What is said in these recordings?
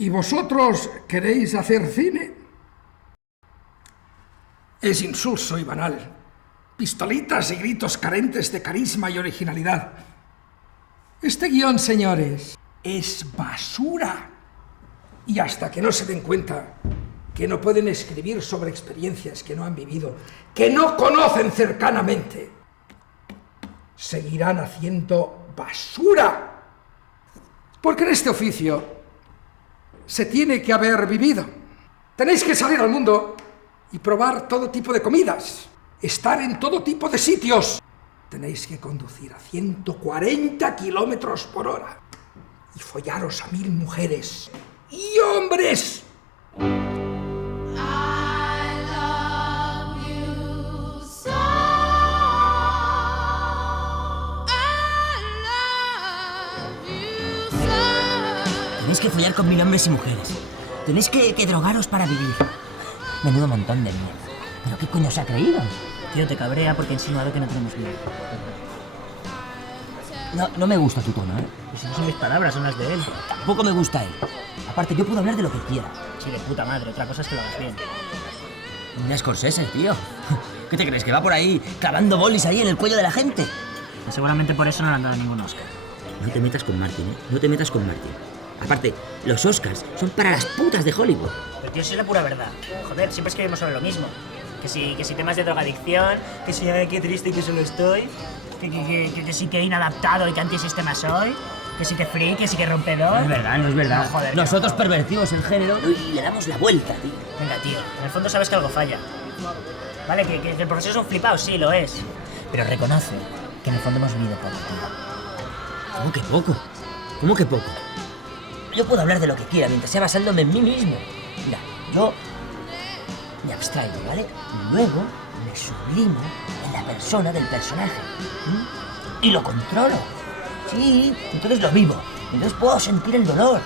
¿Y vosotros queréis hacer cine? Es insulso y banal. Pistolitas y gritos carentes de carisma y originalidad. Este guión, señores, es basura. Y hasta que no se den cuenta que no pueden escribir sobre experiencias que no han vivido, que no conocen cercanamente, seguirán haciendo basura. Porque en este oficio se tiene que haber vivido. Tenéis que salir al mundo y probar todo tipo de comidas, estar en todo tipo de sitios. Tenéis que conducir a 140 kilómetros por hora y follaros a 1000 mujeres y hombres. Tenéis que follar con 1000 hombres y mujeres. Tenéis que drogaros para vivir. Menudo montón de mierda. ¿Pero qué coño se ha creído? Tío, te cabrea porque he insinuado que no tenemos vida. No me gusta tu tono, ¿eh? Pues no son mis palabras, son las de él. Tampoco me gusta él. Aparte, yo puedo hablar de lo que quiera. Sí, de puta madre. Otra cosa es que lo hagas bien. Un Scorsese, tío. ¿Qué te crees? ¿Que va por ahí clavando bolis ahí en el cuello de la gente? Y seguramente por eso no le han dado ningún Oscar. No te metas con Martin, ¿eh? No te metas con Martin. Aparte, los Oscars son para las putas de Hollywood. Pero tío, eso es la pura verdad. Joder, siempre escribimos sobre lo mismo. Que si temas de drogadicción, que si ay, qué triste que solo estoy, que sí que inadaptado y que antisistema soy, que sí que freak, que sí que rompedor. No es verdad, no es verdad. No, joder, nosotros pervertimos el género y le damos la vuelta, tío. Venga, tío, en el fondo sabes que algo falla. Vale, que el profesor es un flipado, sí, lo es. Pero reconoce que en el fondo hemos vivido poco, tío. ¿Cómo que poco? ¿Cómo que poco? Yo puedo hablar de lo que quiera mientras sea basándome en mí mismo. Mira, yo me abstraigo, ¿vale? Y luego me sublimo en la persona del personaje. Y lo controlo. Sí, entonces lo vivo. Entonces puedo sentir el dolor.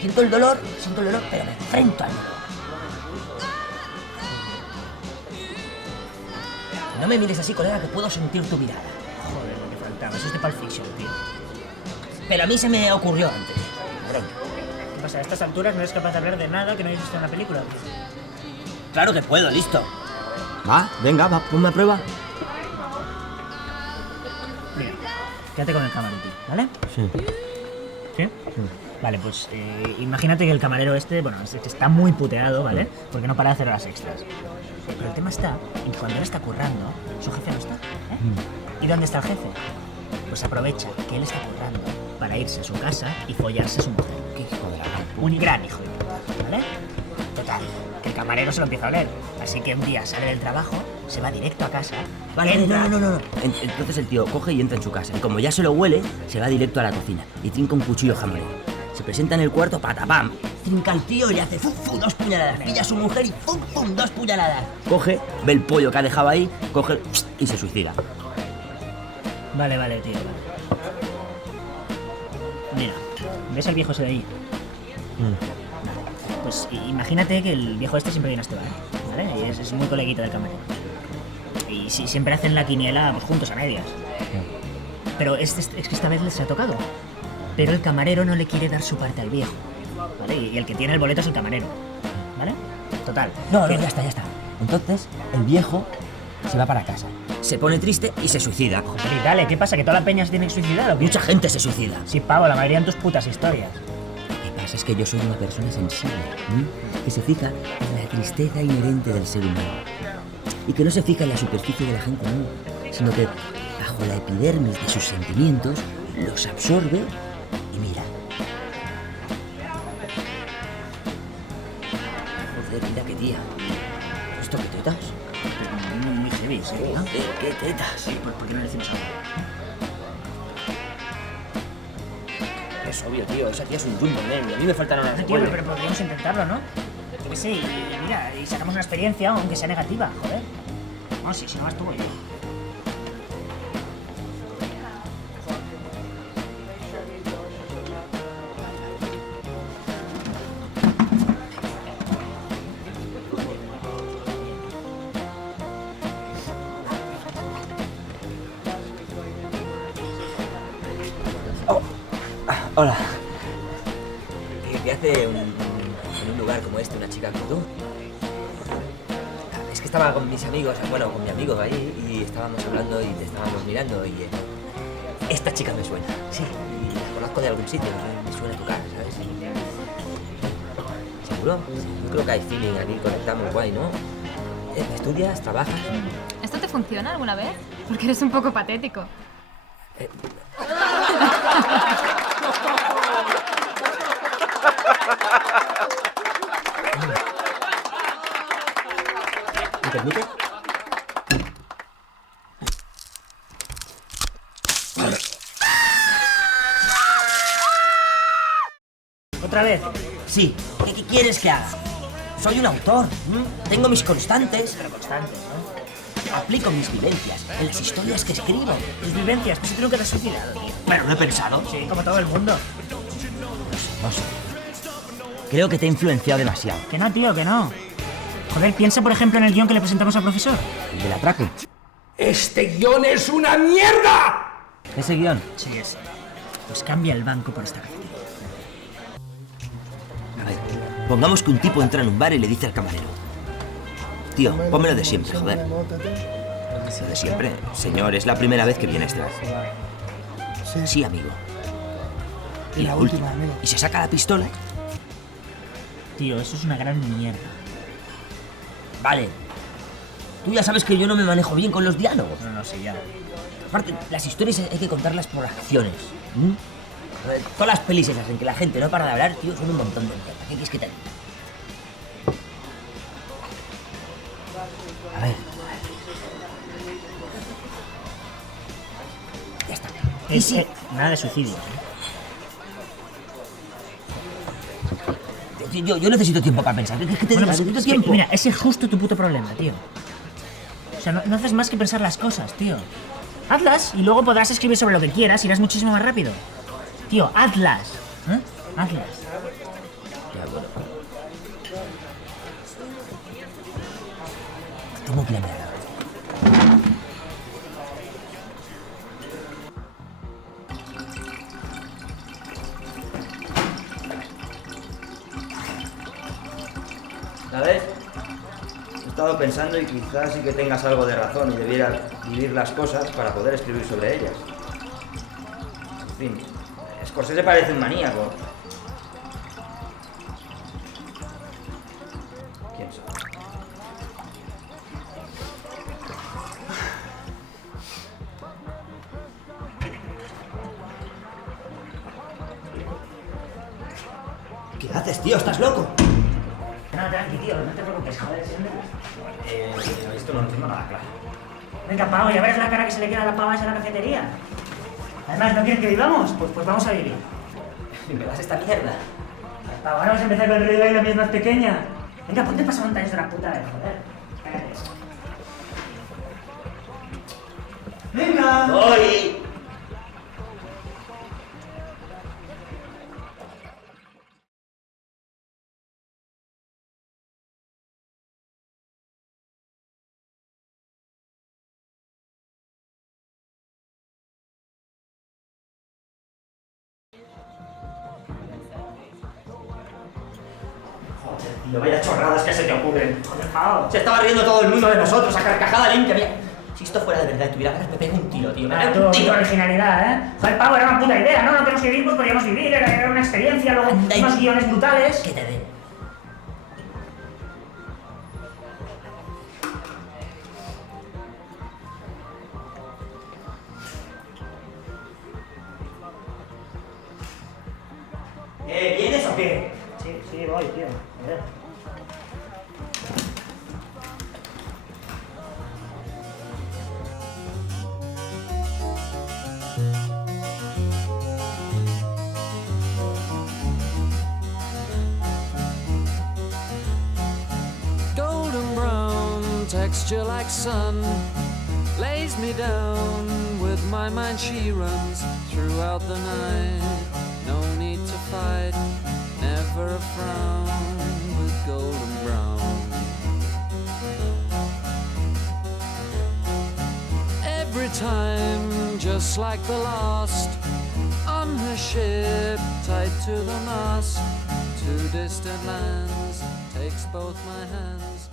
Siento el dolor, pero me enfrento al dolor. No me mires así, colega, que puedo sentir tu mirada. Joder, lo que faltaba. Eso es de Pulp Fiction, tío. Pero a mí se me ocurrió antes. Cabrón. ¿Qué pasa? A estas alturas no eres capaz de hablar de nada que no hayas visto en la película, tío. Claro que puedo, listo. Va, venga, va, ponme a prueba. Mira, quédate con el camarero, ¿vale? Sí. ¿Sí? Vale, pues imagínate que el camarero este, bueno, está muy puteado, ¿vale? Porque no para de hacer horas extras. Pero el tema está en que cuando él está currando, su jefe no está, ¿eh? ¿Y dónde está el jefe? Pues aprovecha que él está currando para irse a su casa y follarse a su mujer. Qué hijo de la gran puta. Un gran hijo de puta, ¿vale? Total, que el camarero se lo empieza a oler. Así que un día sale del trabajo, se va directo a casa. Vale, entra... no. Entonces el tío coge y entra en su casa. Y como ya se lo huele, se va directo a la cocina y trinca un cuchillo jamonero. Se presenta en el cuarto, patapam. Trinca al tío y le hace fu, 2 puñaladas. Pilla a su mujer y fu, 2 puñaladas. Coge, ve el pollo que ha dejado ahí, coge y se suicida. Vale, tío, vale. Mira, ¿ves al viejo ese de ahí? Vale. Pues imagínate que el viejo este siempre viene a este bar, ¿vale? Y es muy coleguita del camarero. Y siempre hacen la quiniela pues, juntos a medias. Pero es que esta vez les ha tocado. Pero el camarero no le quiere dar su parte al viejo, ¿vale? Y el que tiene el boleto es el camarero, ¿vale? Total. No, ya está. Entonces, el viejo se va para casa. Se pone triste y se suicida. Joder, y dale, ¿qué pasa? ¿Que toda la peña se tiene que suicidar o qué? Mucha gente se suicida. Sí, pavo, la mayoría en tus putas historias. Lo que pasa es que yo soy una persona sensible, que se fija en la tristeza inherente del ser humano. Y que no se fija en la superficie de la gente, no, sino que bajo la epidermis de sus sentimientos los absorbe y mira. Joder, mira qué tía. ¿Esto qué tetas? Muy heavy, ¿sí? ¿No? ¿Qué tetas? Sí, ¿por qué no le decimos algo? Es obvio, tío. Esa tía es un jumbo, y a mí me faltan unas Tío, pero podríamos intentarlo, ¿no? Yo qué sé, y mira, y sacamos una experiencia, aunque sea negativa, joder. No, si no vas tú, yo. Hola. ¿qué hace en un lugar como este una chica como tú? Es que estaba con mis amigos, bueno, con mi amigo ahí, y estábamos hablando y te estábamos mirando y... esta chica me suena, sí, y la conozco de algún sitio, me suena tu cara, ¿sabes? ¿Seguro? Sí, yo creo que hay feeling aquí, conectamos guay, ¿no? ¿Estudias? ¿Trabajas? ¿Esto te funciona alguna vez? Porque eres un poco patético. ¿Me permite? ¿Otra vez? Sí. ¿Qué quieres que haga? Soy un autor. Tengo mis constantes. Pero constantes, ¿no? Aplico mis vivencias en las historias que escribo. Tus vivencias, pues si tú nunca te has suicidado, tío. Bueno, lo he pensado. Sí, como todo el mundo. No sé. Creo que te he influenciado demasiado. Que no, tío, que no. Joder, piensa por ejemplo en el guión que le presentamos al profesor. ¿El del atraque? ¡Este guión es una mierda! ¿Ese guión? Sí, ese. Pues cambia el banco por esta cafetería. A ver, pongamos que un tipo entra en un bar y le dice al camarero: tío, pónmelo de siempre, joder. Lo de siempre. Señor, es la primera vez que viene este bar. Sí, amigo. Y la última, amigo. ¿Y se saca la pistola? Tío, eso es una gran mierda. Vale. Tú ya sabes que yo no me manejo bien con los diálogos. No sé, ya. Aparte, las historias hay que contarlas por acciones. A ver, todas las pelis esas en que la gente no para de hablar, tío, son un montón de mierda. ¿Qué quieres que te diga? A ver. Ya está. Y sí. Nada de suicidio, ¿eh? Yo necesito tiempo para pensar. ¿Qué te digo? Necesito tiempo. Mira, ese es justo tu puto problema, tío. O sea, no haces más que pensar las cosas, tío. Hazlas y luego podrás escribir sobre lo que quieras y irás muchísimo más rápido. Tío, hazlas. ¿Eh? Hazlas. Ya, bueno. Tengo planeado. ¿Sabes? He estado pensando y quizás sí que tengas algo de razón y debieras vivir las cosas para poder escribir sobre ellas. En fin, Scorsese parece un maníaco. ¿Quién sabe? ¿Qué haces, tío? ¿Estás loco? No, tranqui, tío, no te preocupes, joder. Esto no lo tengo nada claro. Venga, Pau, ya verás la cara que se le queda a la pava esa en la cafetería. Además, ¿no quieren que vivamos? Pues vamos a vivir. ¿Me das esta mierda? Pau, ahora vamos a empezar con el ruido y la mía más pequeña. Venga, ponte pasamontañas de la puta vez, joder. ¡Venga! ¡Voy! Tío, vaya chorradas que se te ocurren. Joder, Pau. Se estaba riendo todo el mundo de nosotros, a carcajada limpia. Mira, si esto fuera de verdad y tuviera ganas, me pego un tiro, tío. Me pego un Tu tiro. originalidad, ¿eh? Joder, Pau, era una puta idea, ¿no? No tenemos que vivir, pues podríamos vivir, era una experiencia, luego Anda, unos guiones brutales. Que te den. ¿Vienes o qué? Sí, voy, tío. A ver. Golden brown texture like sun lays me down. With my mind she runs throughout the night. No need to fight, never a frown with golden brown. Every time, just like the last, on her ship tied to the mast, to distant lands, takes both my hands.